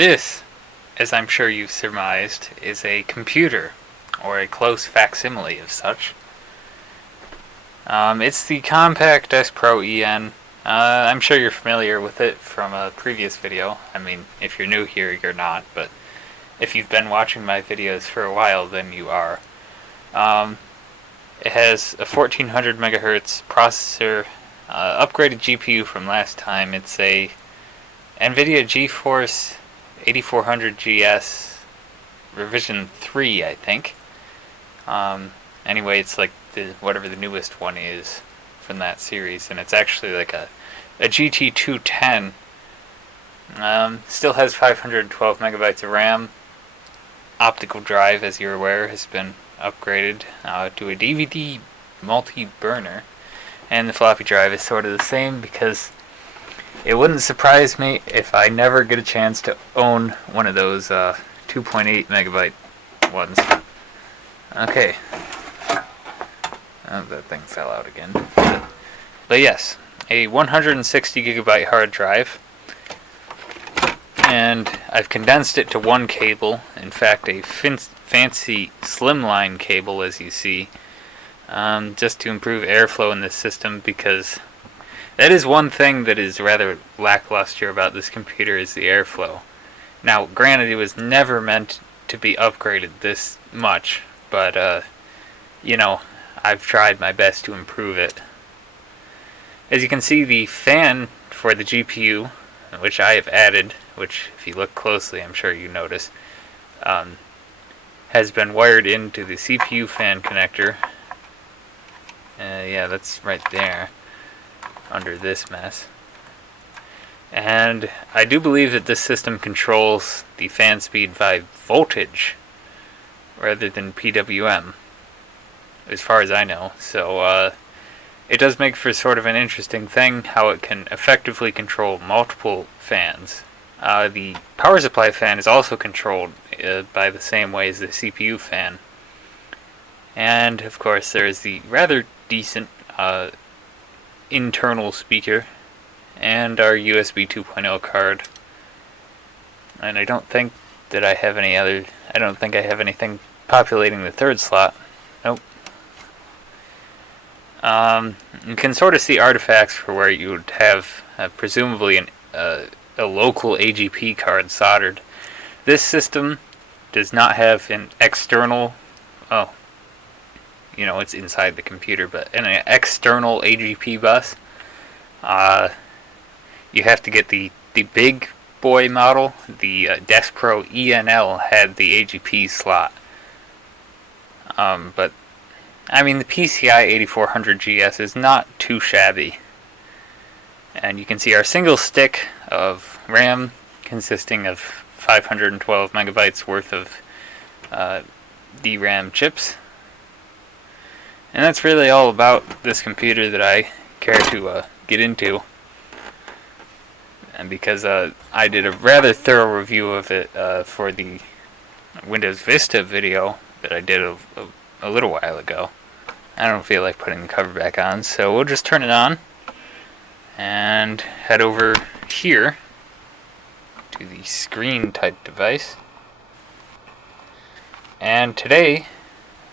This, as I'm sure you've surmised, is a computer, or a close facsimile of such. It's the Compact Deskpro EN. I'm sure you're familiar with it from a previous video. I mean, if you're new here, you're not, but if you've been watching my videos for a while, then you are. It has a 1400 megahertz processor, upgraded GPU from last time. It's a NVIDIA GeForce 8400 GS revision 3, I think. Anyway, it's like whatever the newest one is from that series, and it's actually like a GT210. Still has 512 megabytes of RAM. Optical drive, as you're aware, has been upgraded to a DVD multi-burner, and the floppy drive is sort of the same, because it wouldn't surprise me if I never get a chance to own one of those 2.8 megabyte ones. Okay. Oh, that thing fell out again. But yes, a 160 gigabyte hard drive. And I've condensed it to one cable. In fact, a fancy slimline cable, as you see. Just to improve airflow in this system, because that is one thing that is rather lackluster about this computer, is the airflow. Now, granted, it was never meant to be upgraded this much, but, you know, I've tried my best to improve it. As you can see, the fan for the GPU, which I have added, which if you look closely I'm sure you notice, has been wired into the CPU fan connector. Yeah, that's right there, under this mess. And I do believe that this system controls the fan speed by voltage rather than PWM, as far as I know. So it does make for sort of an interesting thing, how it can effectively control multiple fans. The power supply fan is also controlled by the same way as the CPU fan. And of course there is the rather decent internal speaker and our USB 2.0 card. And I don't think that I have any other, I don't think I have anything populating the third slot. Nope. You can sort of see artifacts for where you would have presumably a local AGP card soldered. This system does not have an external, you know, it's inside the computer, but an external AGP bus. You have to get the big boy model. The Deskpro ENL had the AGP slot. But I mean, the PCI 8400 GS is not too shabby. And you can see our single stick of RAM consisting of 512 megabytes worth of DRAM chips. And that's really all about this computer that I care to get into. And because I did a rather thorough review of it for the Windows Vista video that I did a little while ago. I don't feel like putting the cover back on, so we'll just turn it on and head over here to the screen type device. And today,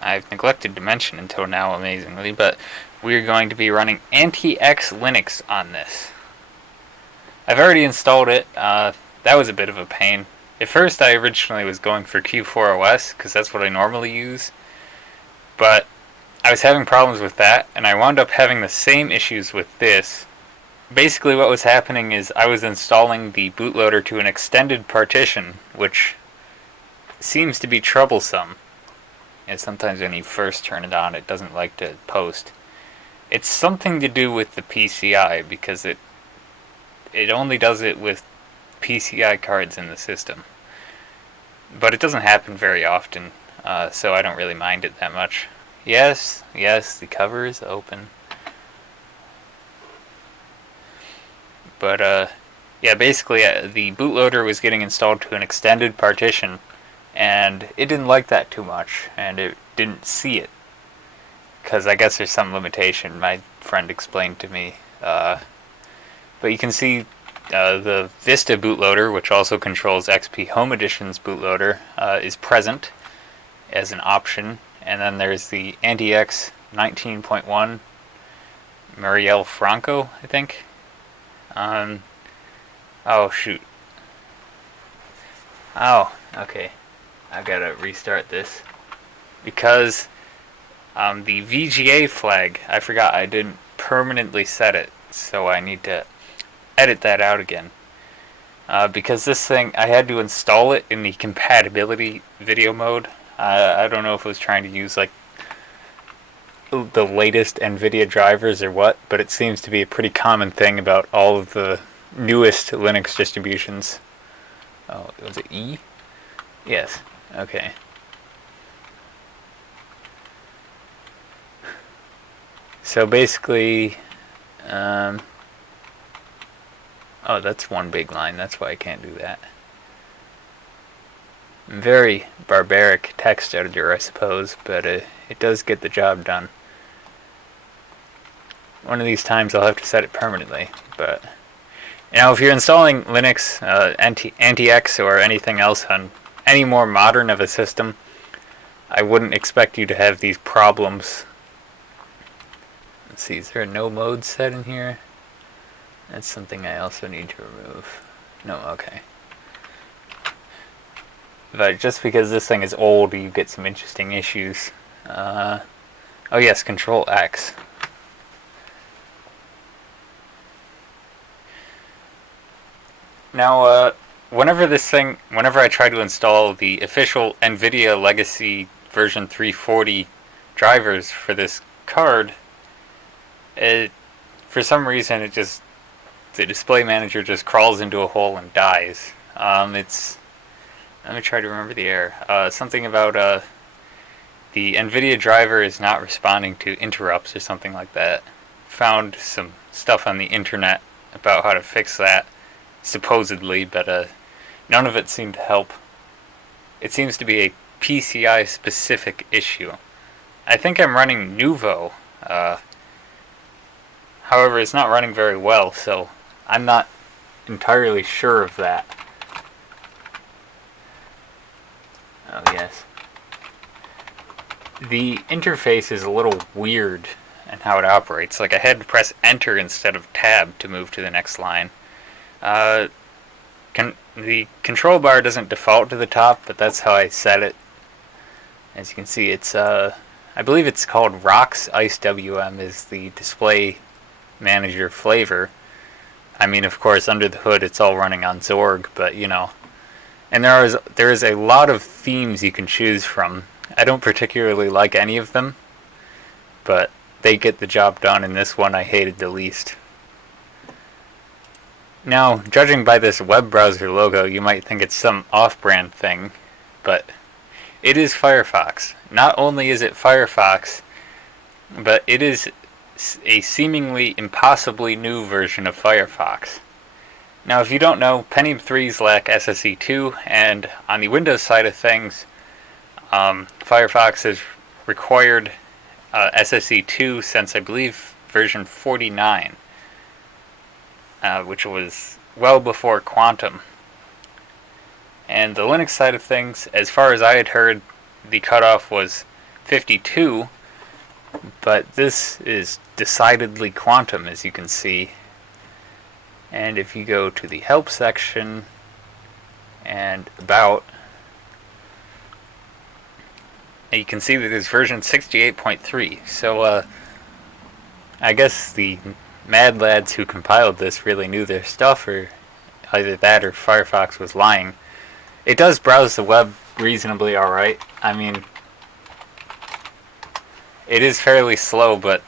I've neglected to mention until now, amazingly, but we're going to be running antiX Linux on this. I've already installed it. That was a bit of a pain. At first I originally was going for Q4 OS, because that's what I normally use, but I was having problems with that, and I wound up having the same issues with this. Basically what was happening is I was installing the bootloader to an extended partition, which seems to be troublesome. And sometimes when you first turn it on, it doesn't like to post. It's something to do with the PCI, because it only does it with PCI cards in the system. But it doesn't happen very often, so I don't really mind it that much. Yes, the cover is open. But, yeah, basically the bootloader was getting installed to an extended partition, and it didn't like that too much, and it didn't see it. Because I guess there's some limitation my friend explained to me. But you can see The Vista bootloader, which also controls XP Home Edition's bootloader, is present as an option. And then there's the antiX 19.1 Marielle Franco, I think. Oh, shoot. Oh, okay. I gotta restart this. Because the VGA flag, I forgot I didn't permanently set it, so I need to edit that out again. Because this thing, I had to install it in the compatibility video mode. I don't know if it was trying to use like the latest NVIDIA drivers or what, but it seems to be a pretty common thing about all of the newest Linux distributions. Oh, was it E? Yes. Okay. So basically, oh, that's one big line. That's why I can't do that. Very barbaric text editor, I suppose, but it does get the job done. One of these times I'll have to set it permanently, but if you're installing Linux, antiX, or anything else on any more modern of a system, I wouldn't expect you to have these problems. Let's see, is there a no mode set in here? That's something I also need to remove. No, okay. But just because this thing is old, you get some interesting issues. Oh yes, Control X. Now, whenever I try to install the official NVIDIA Legacy version 340 drivers for this card, for some reason the display manager just crawls into a hole and dies. Let me try to remember the error. Something about the NVIDIA driver is not responding to interrupts or something like that. Found some stuff on the internet about how to fix that, supposedly, but none of it seemed to help. It seems to be a PCI specific issue. I think I'm running Nuvo. However, it's not running very well, so I'm not entirely sure of that. Oh yes. The interface is a little weird in how it operates. Like I had to press enter instead of tab to move to the next line. The control bar doesn't default to the top, but that's how I set it. As you can see, it's I believe it's called ROX Ice WM is the display manager flavor. I mean, of course, under the hood it's all running on Zorg, but and there is a lot of themes you can choose from. I don't particularly like any of them, but they get the job done, and this one I hated the least. Now, judging by this web browser logo, you might think it's some off-brand thing, but it is Firefox. Not only is it Firefox, but it is a seemingly impossibly new version of Firefox. Now, if you don't know, Pentium 3s lack SSE2, and on the Windows side of things, Firefox has required SSE2 since, I believe, version 49, which was well before Quantum. And the Linux side of things, as far as I had heard, the cutoff was 52, but this is decidedly Quantum, as you can see. And if you go to the help section and about, you can see that there's version 68.3. So I guess the mad lads who compiled this really knew their stuff, or either that or Firefox was lying. It does browse the web reasonably alright. I mean, it is fairly slow, but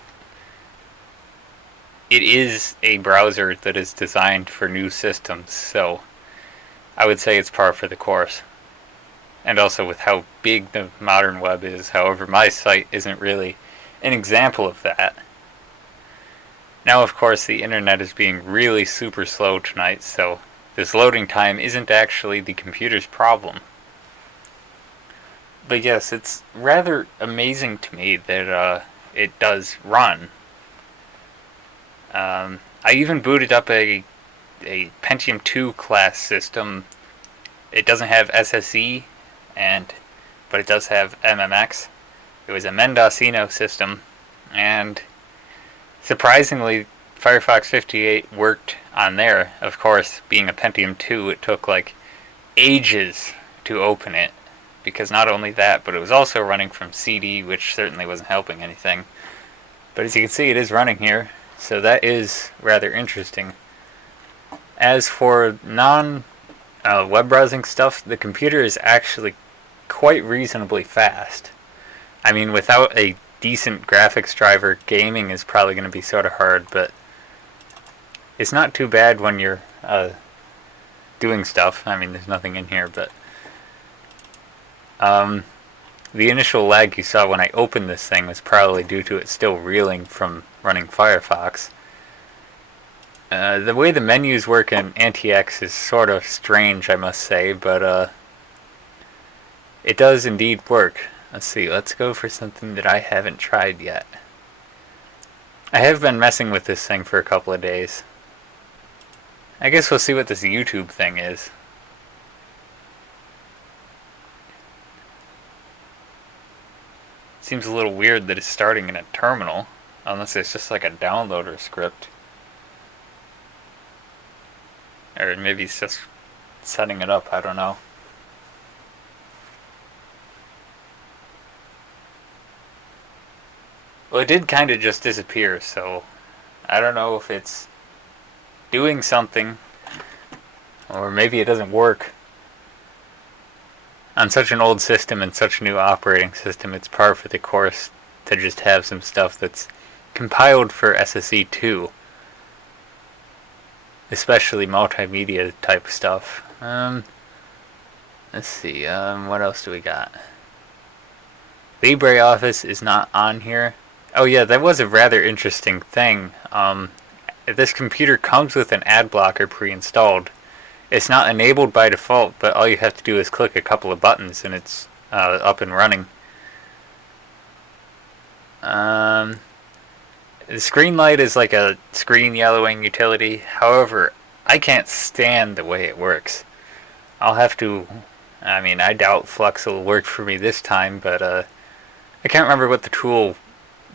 it is a browser that is designed for new systems, so I would say it's par for the course. And also with how big the modern web is, however, my site isn't really an example of that. Now, of course, the internet is being really super slow tonight, so this loading time isn't actually the computer's problem. But yes, it's rather amazing to me that it does run. I even booted up a a Pentium 2 class system. It doesn't have SSE, but it does have MMX. It was a Mendocino system, and surprisingly, Firefox 58 worked on there. Of course, being a Pentium 2, it took like ages to open it, because not only that, but it was also running from CD, which certainly wasn't helping anything. But as you can see, it is running here, so that is rather interesting. As for non-web browsing stuff, the computer is actually quite reasonably fast. I mean, without a decent graphics driver, gaming is probably going to be sort of hard, but it's not too bad when you're doing stuff. I mean, there's nothing in here, but the initial lag you saw when I opened this thing was probably due to it still reeling from running Firefox. The way the menus work in antiX is sort of strange, I must say, but it does indeed work. Let's see, let's go for something that I haven't tried yet. I have been messing with this thing for a couple of days. I guess we'll see what this YouTube thing is. Seems a little weird that it's starting in a terminal, unless it's just like a downloader script. Or maybe it's just setting it up, I don't know. Well, it did kind of just disappear, so I don't know if it's doing something, or maybe it doesn't work. On such an old system and such a new operating system, it's par for the course to just have some stuff that's compiled for SSE 2. Especially multimedia type stuff. Let's see, what else do we got? LibreOffice is not on here. Oh yeah, that was a rather interesting thing. This computer comes with an ad blocker pre-installed. It's not enabled by default, but all you have to do is click a couple of buttons and it's up and running. The screen light is like a screen yellowing utility. However, I can't stand the way it works. I'll have to... I mean, I doubt Flux will work for me this time, but I can't remember what the tool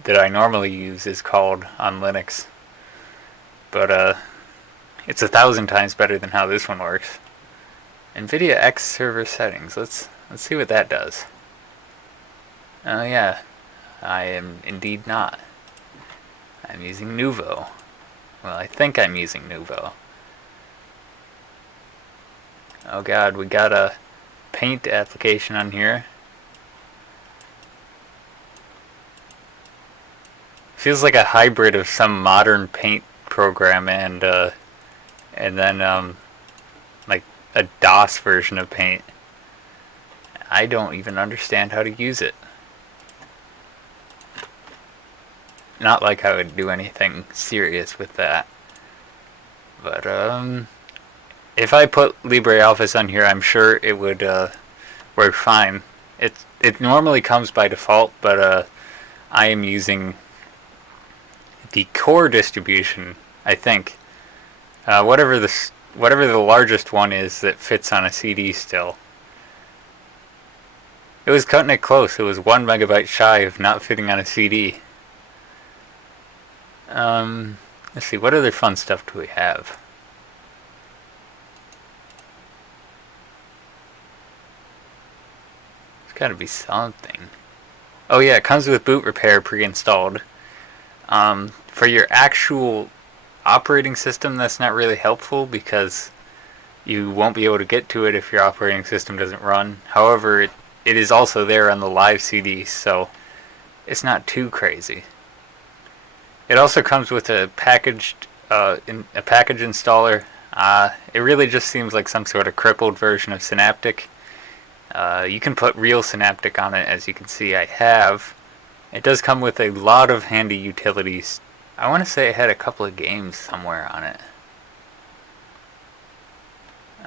that I normally use is called on Linux. But it's 1,000 times better than how this one works. NVIDIA X server settings. Let's see what that does. Oh yeah, I am indeed not. I'm using Nuvo. Well, I think I'm using Nuvo. Oh god, we got a Paint application on here. Feels like a hybrid of some modern Paint program and then like a DOS version of Paint. I don't even understand how to use it. Not like I would do anything serious with that. But if I put LibreOffice on here, I'm sure it would work fine. It normally comes by default, but I am using the core distribution, I think. Whatever the largest one is that fits on a CD still. It was cutting it close. It was 1 megabyte shy of not fitting on a CD. Let's see, what other fun stuff do we have? There's gotta be something. Oh yeah, it comes with boot repair pre-installed. For your actual operating system, that's not really helpful because you won't be able to get to it if your operating system doesn't run. However, it is also there on the live CD, so it's not too crazy. It also comes with a package installer. It really just seems like some sort of crippled version of Synaptic. You can put real Synaptic on it, as you can see I have. It does come with a lot of handy utilities. I want to say it had a couple of games somewhere on it.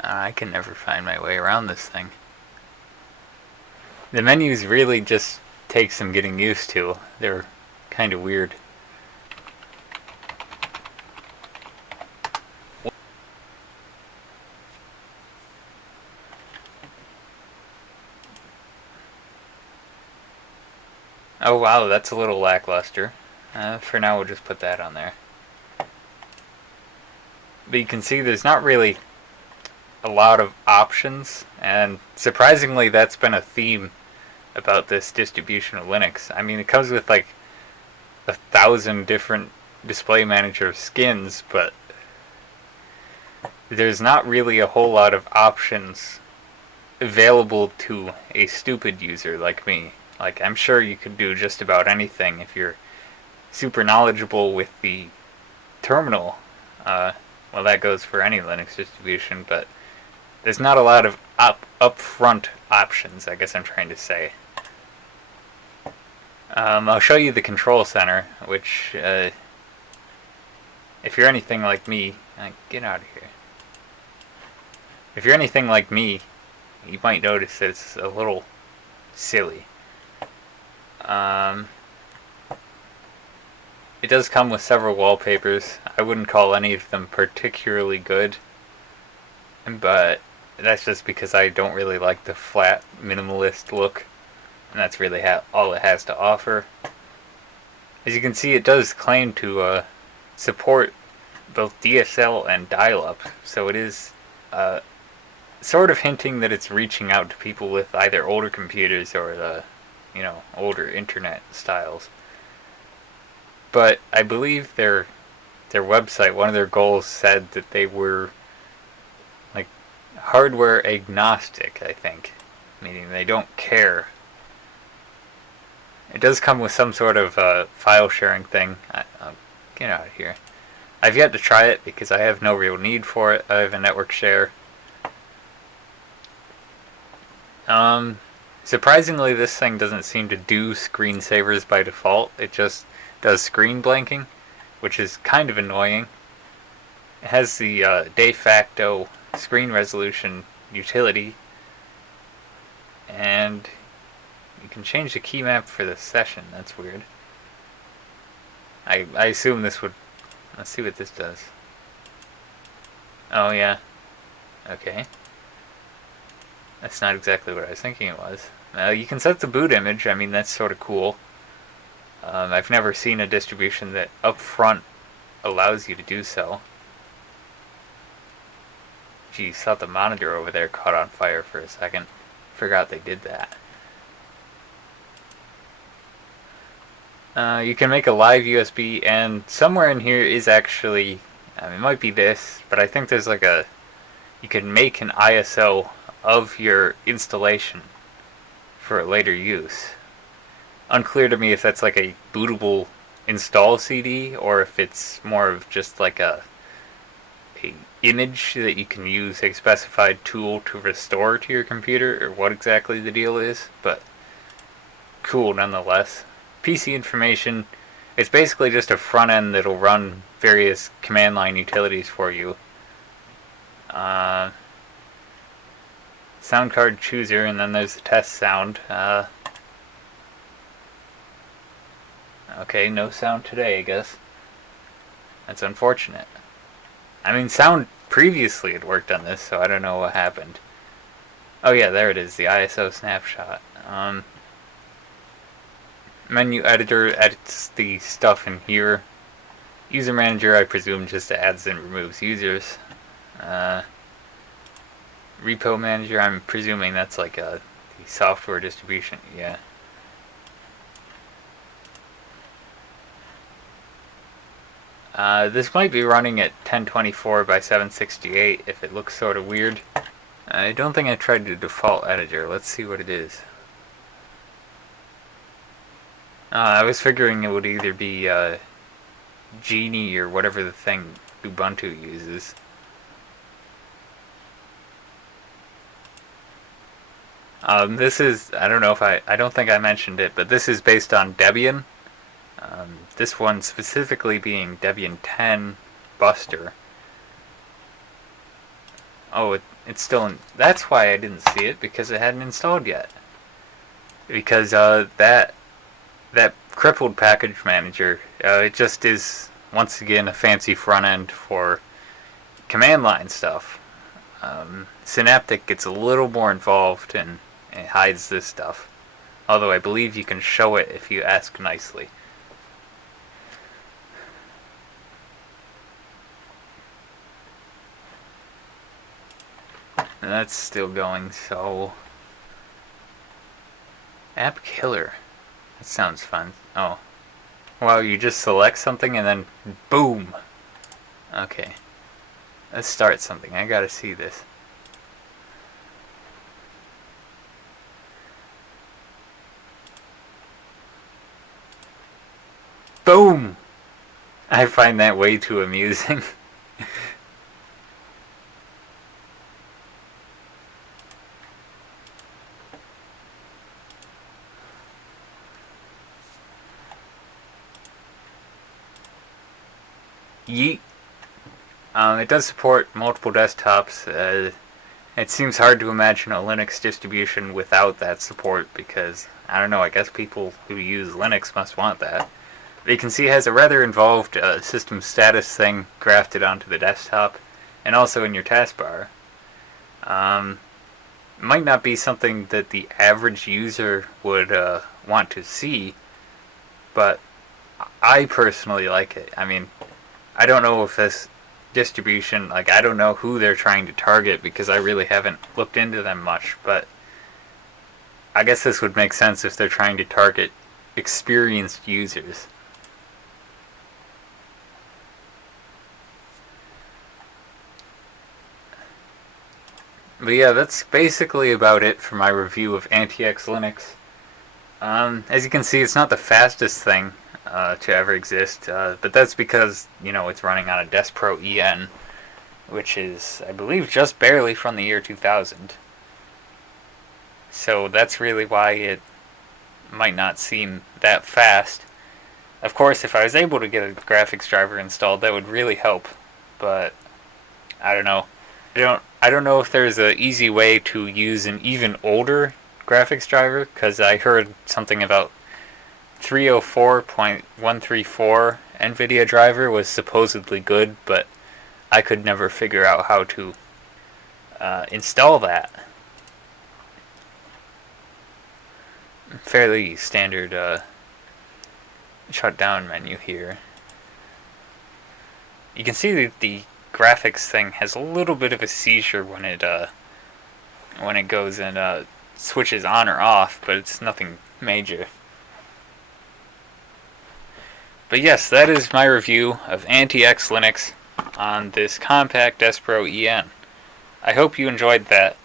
I can never find my way around this thing. The menus really just take some getting used to. They're kind of weird. Oh wow, that's a little lackluster. For now, we'll just put that on there. But you can see there's not really a lot of options, and surprisingly, that's been a theme about this distribution of Linux. I mean, it comes with like 1,000 different display manager skins, but there's not really a whole lot of options available to a stupid user like me. Like, I'm sure you could do just about anything if you're super knowledgeable with the terminal. Well, that goes for any Linux distribution, but there's not a lot of upfront options, I guess I'm trying to say. I'll show you the control center, which, if you're anything like me, get out of here. If you're anything like me, you might notice that it's a little silly. It does come with several wallpapers. I wouldn't call any of them particularly good, but that's just because I don't really like the flat, minimalist look, and that's really all it has to offer. As you can see, it does claim to support both DSL and dial-up, so it is sort of hinting that it's reaching out to people with either older computers or the, older internet styles. But I believe their website, one of their goals said that they were like hardware agnostic, I think, meaning they don't care. It does come with some sort of file sharing thing. I'll get out of here. I've yet to try it because I have no real need for it. I have a network share. Surprisingly, this thing doesn't seem to do screensavers by default. It just does screen blanking, which is kind of annoying. It has the de facto screen resolution utility, and you can change the key map for the session. That's weird. I assume this would... Let's see what this does. Oh yeah. Okay. That's not exactly what I was thinking it was. You can set the boot image. I mean, that's sort of cool. I've never seen a distribution that up front allows you to do so. Geez, thought the monitor over there caught on fire for a second. Forgot they did that. You can make a live USB, and somewhere in here is actually... it might be this, but I think there's like a... You can make an ISO of your installation for later use. Unclear to me if that's like a bootable install CD or if it's more of just like a image that you can use a specified tool to restore to your computer, or what exactly the deal is, but cool nonetheless. PC information, it's basically just a front end that'll run various command line utilities for you. Sound card chooser, and then there's the test sound. Okay, no sound today, I guess. That's unfortunate. I mean, sound previously had worked on this, so I don't know what happened. Oh yeah, there it is, the ISO snapshot. Menu editor edits the stuff in here. User manager, I presume, just adds and removes users. Repo manager, I'm presuming that's like the software distribution, yeah. This might be running at 1024 by 768 if it looks sort of weird. I don't think I tried the default editor. Let's see what it is. I was figuring it would either be Genie or whatever the thing Ubuntu uses. This is, I don't know if I don't think I mentioned it, but this is based on Debian. This one specifically being Debian 10 Buster. Oh, it's still in, that's why I didn't see it, because it hadn't installed yet. Because that crippled package manager, it just is, once again, a fancy front end for command line stuff. Synaptic gets a little more involved and it hides this stuff. Although I believe you can show it if you ask nicely. And that's still going, so... App Killer. That sounds fun. Oh. Well, you just select something and then boom! Okay. Let's start something. I gotta see this. Boom! I find that way too amusing. Yeet. It does support multiple desktops. It seems hard to imagine a Linux distribution without that support because, I don't know, I guess people who use Linux must want that. But you can see it has a rather involved system status thing grafted onto the desktop and also in your taskbar. Might not be something that the average user would want to see, but I personally like it. I mean, I don't know if this distribution, like, I don't know who they're trying to target because I really haven't looked into them much, but I guess this would make sense if they're trying to target experienced users. But yeah, that's basically about it for my review of antiX Linux. As you can see, it's not the fastest thing to ever exist, but that's because, you know, it's running on a Deskpro EN, which is, I believe, just barely from the year 2000. So that's really why it might not seem that fast. Of course, if I was able to get a graphics driver installed, that would really help, but I don't know. I don't know if there's an easy way to use an even older graphics driver, because I heard something about 304.134 NVIDIA driver was supposedly good, but I could never figure out how to install that. Fairly standard shutdown menu here. You can see that the graphics thing has a little bit of a seizure when it goes and switches on or off, but it's nothing major. But yes, that is my review of antiX Linux on this compact Deskpro EN. I hope you enjoyed that,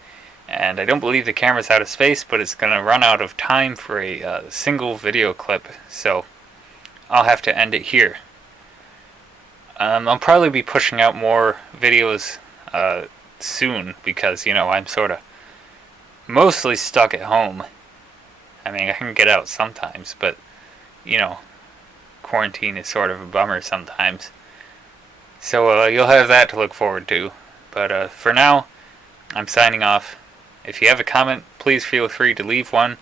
and I don't believe the camera's out of space, but it's going to run out of time for a single video clip, so I'll have to end it here. I'll probably be pushing out more videos soon because, you know, I'm sort of mostly stuck at home. I mean, I can get out sometimes, but, you know, quarantine is sort of a bummer sometimes. So you'll have that to look forward to. But for now, I'm signing off. If you have a comment, please feel free to leave one.